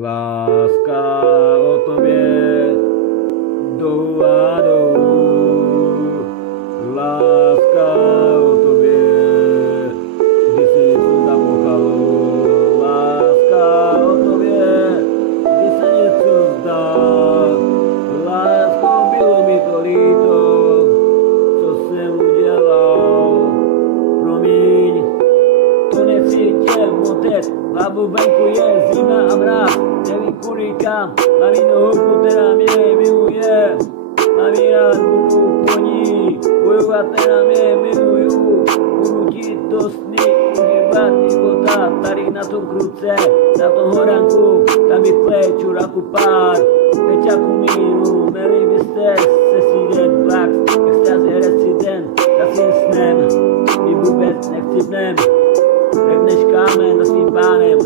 Láska o tobě jdou a jdou, láska o tobě, kdy si něco zamochalo, láska o tobě, kdy se něco zdá, lásko, bylo mi to líto, co jsem udělal, promiň, to nechci tě motet, hlavu venku je zima a mráz, nevím kudy kam, mám jinou holku, která mě miluje, mám ji rád, budu po ní, bojovat, která mě miluju, budu ti to sny užívat života, tady na tom kruce, na tom horanku, tam mi pleču raku pár, pečaku míru, měli byste se síden vlak, extazy resident, za svým snem, my vůbec nechcipnem, jak než kámen za svým pánem.